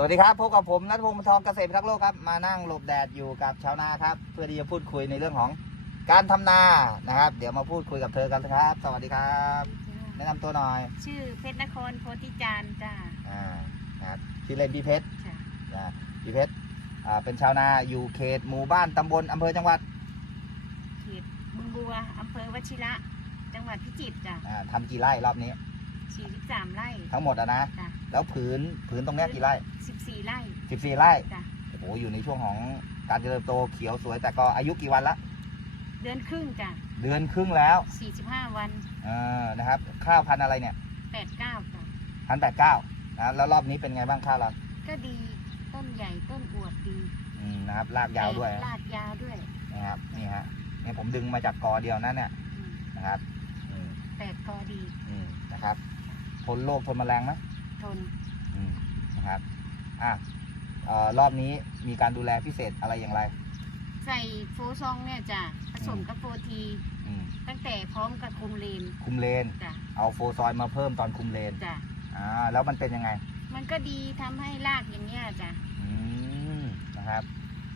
สวัสดีครับพบกับผมนัทพงศ์มทองเกษตรพิทักษ์โลกครับมานั่งหลบแดดอยู่กับชาวนาครับ เพื่อที่จะพูดคุยในเรื่องของการทำนานะครับ เดี๋ยวมาพูดคุยกับเธอกันครับ สวัสดีครับ แนะนำตัวหน่อย ชื่อเพชรนครโพธิจารย์จ้าอ่านะครับชื่อเล่นพี่เพชรจ้ะนะพี่เพชรอ่าเป็นชาวนาอยู่เขตหมู่บ้านตำบลอำเภอจังหวัดเขตบึงบัวอำเภอวชิระจังหวัดพิจิตรจ้ะอ่าทำกี่ไร่รอบนี้ 43ไร่ทั้งหมดอะนะ จ้ะแล้วผืนผืนตรงเนี้ยกี่ไร่14ไร่14ไร่จ้ะ โอ้โหอยู่ในช่วงของการเจริญเติบโตเขียวสวย แต่ก็อายุกี่วันละ เดือนครึ่งจ้ะเดือนครึ่งแล้ว45วันเออนะครับข้าวพันธุ์อะไรเนี่ย89จ้ะพันแปดเก้านะแล้วรอบนี้เป็นไงบ้างข้าวเราก็ดีต้นใหญ่ต้นอวบดีอืมนะครับลากยาวด้วยลาดยาวด้วยนะครับนี่ฮะนี่ผมดึงมาจากกอเดียวนั่นเนี่ยอืมนะครับอืมแตกกอดีอืม นะครับทนโรคทนแมลงไหมทนอืมนะครับอะเอ่อรอบนี้มีการดูแลพิเศษอะไรอย่างไร ใส่โฟซองเนี่ยจ้ะผสมกับโฟที อืมตั้งแต่พร้อมกับคุมเลนคุมเลน จ้ะเอาโฟซอยมาเพิ่มตอนคุมเลนจ้ะอ่าแล้วมันเป็นยังไงมันก็ดีทำให้รากอย่างเงี้ยจ้ะอืมนะครับ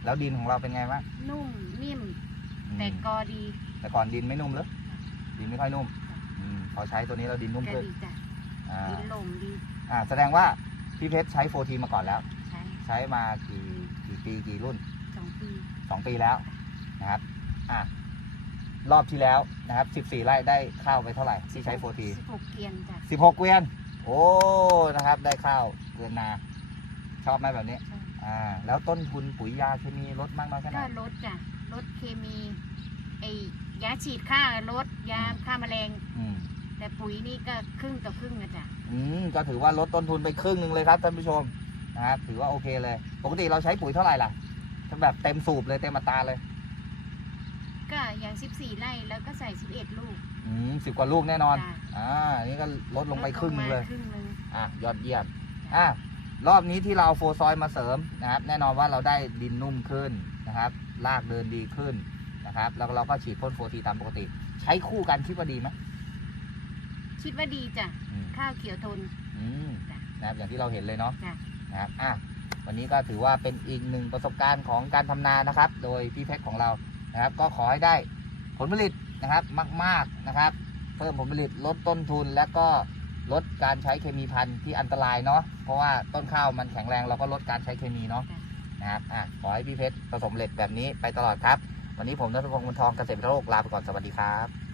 แล้วดินของเราเป็นไงบ้างนุ่มนิ่ม อืมแต่กอดี แต่ก่อนดินไม่นุ่มเหรอดินไม่ค่อยนุ่มอืม พอใช้ตัวนี้เราดินนุ่มก็ขึ้นดีจ้ะอ่าดินลมดีอ่าแสดงว่าพี่เพชรใช้โฟทีมาก่อนแล้ว ใช้ใช้มากี่กี่ปีกี่รุ่น สองปีสองปีแล้วนะครับอะรอบที่แล้วนะครับสิบสี่ไร่ได้ข้าวไปเท่าไหร่ที่ใช้โฟที สิบหกเกียนจ้ะสิบหกเกวียน โอ้ นะครับ ได้ข้าวเกินนา ชอบไหมแบบนี้ ใช่อ่า แล้วต้นทุนปุ๋ยยาเคมีลดมากน้อยแค่ไหน ก็ลดจ้ะลดเคมีไอ้ยาฉีดฆ่าลดยาฆ่าแมลงอืม แต่ปุ๋ยนี่ก็ครึ่งต่อครึ่งนะจ้ะอืมก็ถือว่าลดต้นทุนไปครึ่งหนึ่งเลยครับท่านผู้ชมนะครับถือว่าโอเคเลย ปกติเราใช้ปุ๋ยเท่าไหร่ล่ะถ้าแบบเต็มสูบเลยเต็มอัตราเลย ก็อย่างสิบสี่ไร่แล้วก็ใส่สิบเอ็ดลูก อืมสิบกว่าลูกแน่นอน จ้ะ อ่าอันนี้ก็ลดลงไปครึ่งหนึงเลยดมาครึ่งหนึงอะยอดเยี่ยม อะรอบนี้ที่เราเอาโฟซอยมาเสริมนะครับ แน่นอนว่าเราได้ดินนุ่มขึ้นนะครับรากเดินดีขึ้นนะครับ แล้วเราก็ฉีดพ่นโฟทีตามปกติ ใช้คู่กันคิดว่าดีไหม คิดว่าดีจ้ะอืมข้าวเขียวทน อืมจ้ะนะครับอย่างที่เราเห็นเลยเนาะจ้ะ นะครับอะวันนี้ก็ถือว่าเป็นอีกหนึ่งประสบการณ์ของการทำนานะครับ โดยพี่เพชรของเรานะครับ ก็ขอให้ได้ผลผลิตนะครับมาก ๆนะครับ เพิ่มผลผลิตลดต้นทุน และก็ลดการใช้เคมีพันธุ์ที่อันตรายเนาะเพราะว่าต้นข้าวมันแข็งแรงเราก็ลดการใช้เคมีเนาะจ้ะ นะครับอะขอให้พี่เพชรประสบผลสำเร็จแบบนี้ไปตลอดครับ วันนี้ผมนัทพงศ์มนทองเกษตรโลกลาไปก่อนสวัสดีครับ